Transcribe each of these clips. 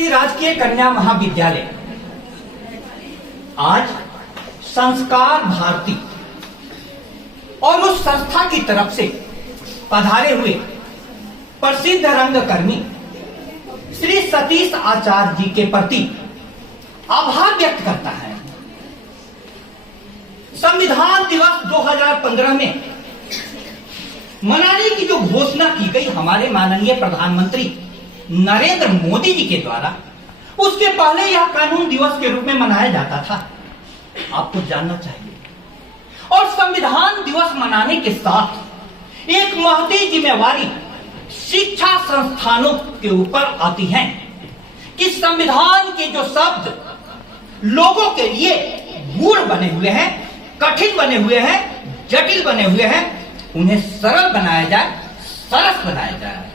राजर्षि राजकीय कन्या महाविद्यालय आज संस्कार भारती और उस संस्था की तरफ से पधारे हुए प्रसिद्ध रंगकर्मी श्री सतीश आचार्य जी के प्रति आभार व्यक्त करता है। संविधान दिवस 2015 में मनाने की जो घोषणा की गई हमारे माननीय प्रधानमंत्री नरेंद्र मोदी जी के द्वारा, उसके पहले यह कानून दिवस के रूप में मनाया जाता था। आपको जानना चाहिए। और संविधान दिवस मनाने के साथ एक महती जिम्मेवारी शिक्षा संस्थानों के ऊपर आती है कि संविधान के जो शब्द लोगों के लिए गूढ़ बने हुए हैं, कठिन बने हुए हैं, जटिल बने हुए हैं, उन्हें सरल बनाया जाए, सरस बनाया जाए।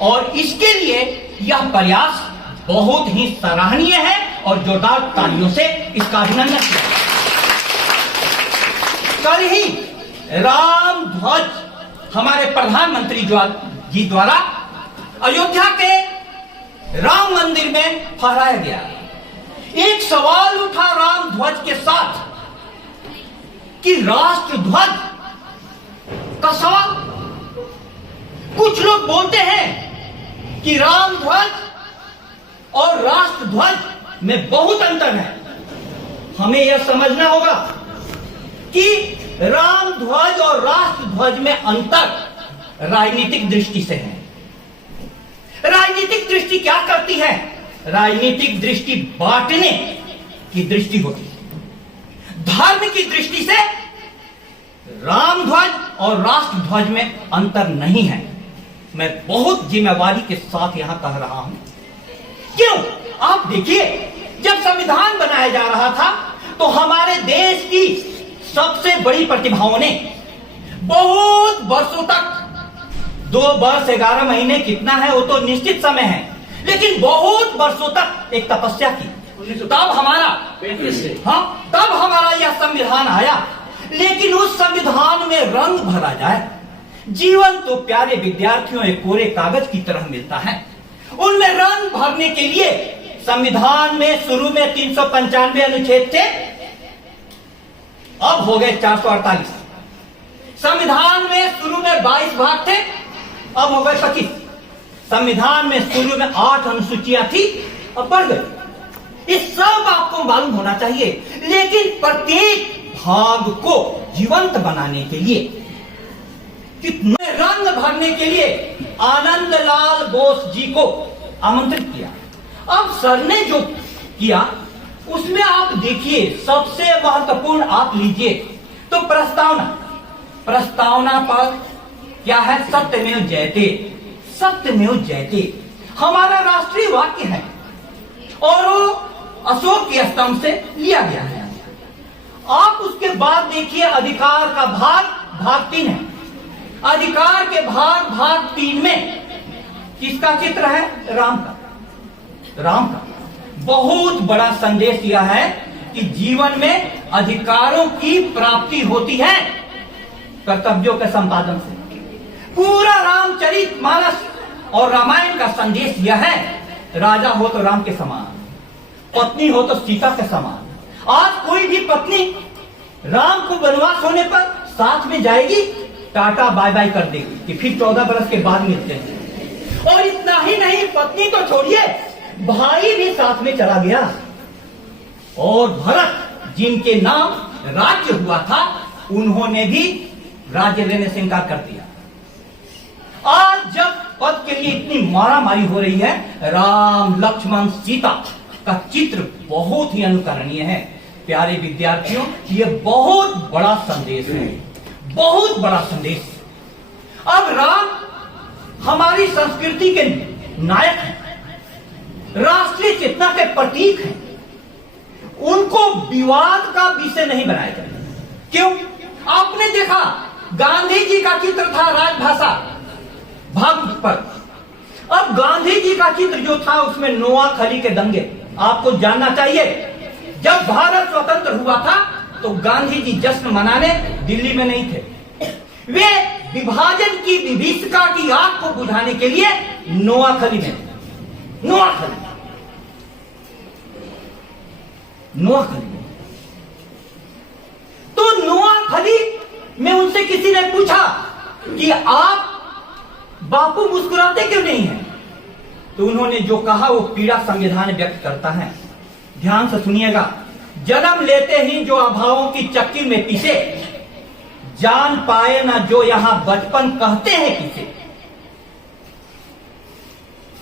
और इसके लिए यह प्रयास बहुत ही सराहनीय है और जोरदार तालियों से इसका अभिनंदन किया। कल ही राम ध्वज हमारे प्रधानमंत्री जी द्वारा अयोध्या के राम मंदिर में फहराया गया। एक सवाल उठा राम ध्वज के साथ कि राष्ट्र ध्वज का सवाल। कुछ लोग बोलते हैं कि राम ध्वज और राष्ट्र ध्वज में बहुत अंतर है। हमें यह समझना होगा कि राम ध्वज और राष्ट्र ध्वज में अंतर राजनीतिक दृष्टि से है। राजनीतिक दृष्टि क्या करती है? राजनीतिक दृष्टि बांटने की दृष्टि होती है। धर्म की दृष्टि से राम ध्वज और राष्ट्र ध्वज में अंतर नहीं है। मैं बहुत जिम्मेवारी के साथ यहां कह रहा हूं। क्यों? आप देखिए, जब संविधान बनाया जा रहा था तो हमारे देश की सबसे बड़ी प्रतिभाओं ने बहुत वर्षों तक, 2 वर्ष 11 महीने कितना है वो तो निश्चित समय है, लेकिन बहुत वर्षों तक एक तपस्या की। तब हमारा यह संविधान आया। लेकिन उस संविधान में रंग भरा जाए, जीवन तो प्यारे विद्यार्थियों एक कोरे कागज की तरह मिलता है। उनमें रंग भरने के लिए संविधान में शुरू में 395 अनुच्छेद थे, अब हो गए 448। संविधान में शुरू में 22 भाग थे, अब हो गए 25। संविधान में शुरू में 8 अनुसूचियां थी, अब बढ़ गई। इस सब आपको मालूम होना चाहिए। लेकिन प्रत्येक भाग को जीवंत बनाने के लिए, कितने रंग भरने के लिए आनंदलाल बोस जी को आमंत्रित किया। अब सर ने जो किया उसमें आप देखिए, सबसे महत्वपूर्ण आप लीजिए तो प्रस्तावना पर क्या है? सत्यमेव जयते, सत्यमेव जयते हमारा राष्ट्रीय वाक्य है और वो अशोक के स्तंभ से लिया गया है। आप उसके बाद देखिए, अधिकार का भाग 3 है। अधिकार के भाग 3 में किसका चित्र है? राम का। बहुत बड़ा संदेश यह है कि जीवन में अधिकारों की प्राप्ति होती है कर्तव्यों के संपादन से। पूरा रामचरितमानस और रामायण का संदेश यह है, राजा हो तो राम के समान, पत्नी हो तो सीता के समान। आज कोई भी पत्नी राम को वनवास होने पर साथ में जाएगी, टाटा बाय बाय कर देगी कि फिर 14 बरस के बाद मिलते हैं। और इतना ही नहीं, पत्नी तो छोड़िए, भाई भी साथ में चला गया। और भरत जिनके नाम राज्य हुआ था, उन्होंने भी राज्य लेने से इनकार कर दिया। आज जब पद के लिए इतनी मारामारी हो रही है, राम लक्ष्मण सीता का चित्र बहुत ही अनुकरणीय है। प्यारे विद्यार्थियों, ये बहुत बड़ा संदेश है, बहुत बड़ा संदेश। अब राम हमारी संस्कृति के नायक हैं, राष्ट्रीय चेतना के प्रतीक हैं। उनको विवाद का विषय नहीं बनाया जाए। क्यों? आपने देखा, गांधी जी का चित्र था राजभाषा भाग पर। अब गांधी जी का चित्र जो था उसमें नोआखली के दंगे। आपको जानना चाहिए, जब भारत स्वतंत्र हुआ था तो गांधी जी जश्न मनाने दिल्ली में नहीं थे। वे विभाजन की विभीषिका की आग को बुझाने के लिए नोआखली में। नोआखली में। तो नोआखली में उनसे किसी ने पूछा कि आप बापू मुस्कुराते क्यों नहीं हैं? तो उन्होंने जो कहा वो पीड़ा संविधान व्यक्त करता है। ध्यान से सुनिएगा। जन्म लेते ही जो अभावों की चक्की में पीसे, जान पाए ना जो यहां बचपन कहते हैं किसे।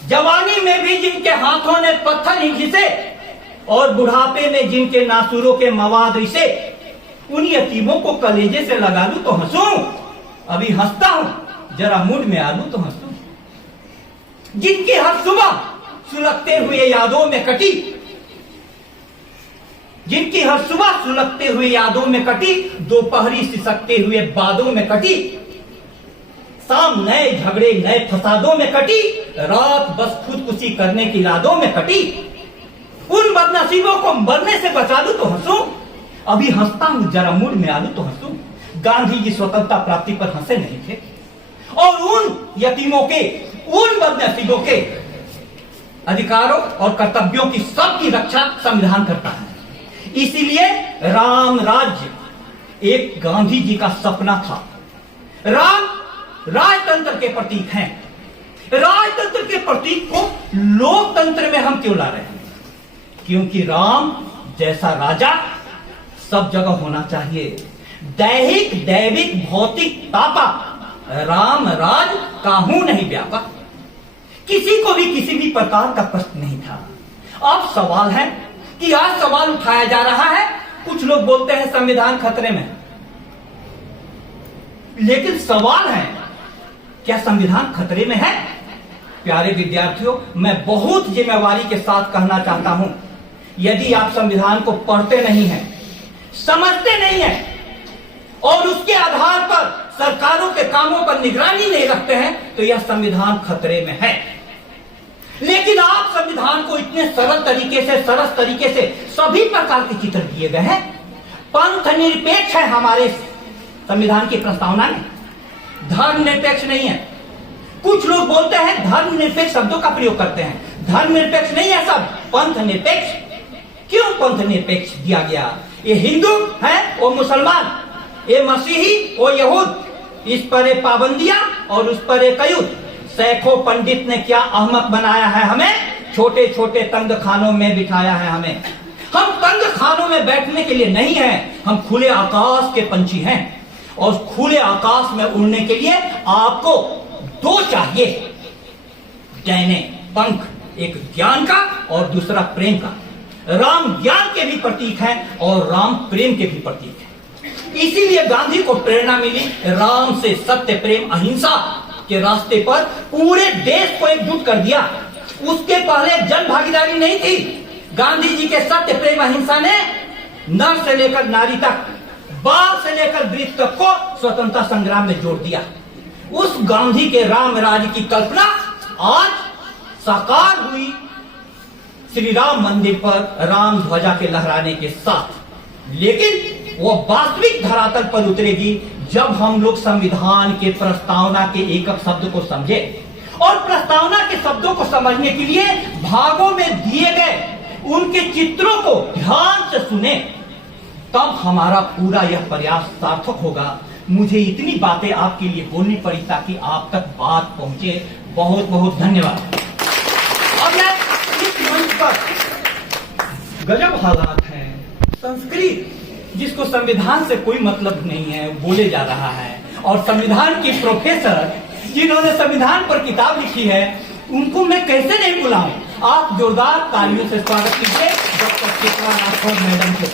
जवानी में भी जिनके हाथों ने पत्थर ही घिसे, और बुढ़ापे में जिनके नासुरों के मवाद रिसे, उन यतीमों को कलेजे से लगा लूं तो हंसूं, अभी हंसता हूं, जरा मूड में आ लूं तो हंसूं। जिनकी हर सुबह सुलगते हुए यादों में कटी, जिनकी हर सुबह सुलगते हुए यादों में कटी, दोपहरी सिसकते हुए बादों में कटी, शाम नए झगड़े नए फसादों में कटी, रात बस खुदकुशी करने की यादों में कटी। उन बदनसीबों को मरने से बचा लूं तो हंसूं, अभी हंसता हूं, जरा मूड में आ लूं तो हंसूं। गांधी जी स्वतंत्रता प्राप्ति पर हंसे नहीं थे, और उन यतीमों के, उन बदनसीबों के अधिकारों और कर्तव्यों की सबकी रक्षा संविधान करता है। इसीलिए राम राज्य एक गांधी जी का सपना था। राम राजतंत्र के प्रतीक हैं। राजतंत्र के प्रतीक को लोकतंत्र में हम क्यों ला रहे हैं? क्योंकि राम जैसा राजा सब जगह होना चाहिए। दैहिक दैविक भौतिक तापा राम राज काहू नहीं व्यापा। किसी को भी किसी भी प्रकार का प्रश्न नहीं था। अब सवाल है कि आज सवाल उठाया जा रहा है, कुछ लोग बोलते हैं संविधान खतरे में, लेकिन सवाल है क्या संविधान खतरे में है? प्यारे विद्यार्थियों, मैं बहुत जिम्मेवारी के साथ कहना चाहता हूं, यदि आप संविधान को पढ़ते नहीं हैं, समझते नहीं हैं, और उसके आधार पर सरकारों के कामों पर निगरानी नहीं रखते हैं, तो यह संविधान खतरे में है। लेकिन आप संविधान को इतने सरल तरीके से, सरस तरीके से सभी प्रकार के चित्र दिए गए हैं। पंथ निरपेक्ष है हमारे संविधान की प्रस्तावना में, धर्म निरपेक्ष नहीं है। कुछ लोग बोलते हैं धर्म निरपेक्ष शब्दों का प्रयोग करते हैं। धर्म निरपेक्ष नहीं है सब, पंथ निरपेक्ष। क्यों पंथ निरपेक्ष दिया गया? ये हिंदू है वो मुसलमान, ये मसीही वो यहूद, इस पर एक पाबंदियां और उस पर एक कयूद। सैकड़ों पंडित ने क्या अहमक बनाया है हमें, छोटे छोटे तंग खानों में बिठाया है हमें। हम तंग खानों में बैठने के लिए नहीं हैं, हम खुले आकाश के पंछी हैं, और खुले आकाश में उड़ने के लिए आपको दो चाहिए डैने पंख, एक ज्ञान का और दूसरा प्रेम का। राम ज्ञान के भी प्रतीक है और राम प्रेम के भी प्रतीक है। इसीलिए गांधी को प्रेरणा मिली राम से सत्य प्रेम अहिंसा के रास्ते पर पूरे देश को एकजुट कर दिया। उसके पहले जन भागीदारी नहीं थी। गांधी जी के सत्य प्रेम अहिंसा ने नर से लेकर नारी तक, बाल से लेकर वृद्ध तक को स्वतंत्रता संग्राम में जोड़ दिया। उस गांधी के राम राज्य की कल्पना आज साकार हुई श्री राम मंदिर पर राम ध्वजा के लहराने के साथ। लेकिन वो वास्तविक धरातल पर उतरेगी जब हम लोग संविधान के प्रस्तावना के एक एक शब्द को समझे, और प्रस्तावना के शब्दों को समझने के लिए भागों में दिए गए उनके चित्रों को ध्यान से सुने, तब हमारा पूरा यह प्रयास सार्थक होगा। मुझे इतनी बातें आपके लिए बोलनी पड़ी ताकि आप तक बात पहुंचे। बहुत बहुत धन्यवाद। अब मैं इस मंच पर गजब हालात हैं, संस्कृत जिसको संविधान से कोई मतलब नहीं है बोले जा रहा है, और संविधान की प्रोफेसर जिन्होंने संविधान पर किताब लिखी है उनको मैं कैसे नहीं बुलाऊं। आप जोरदार तालियों से स्वागत कीजिए डॉक्टर चित्रा राठौर मैडम को।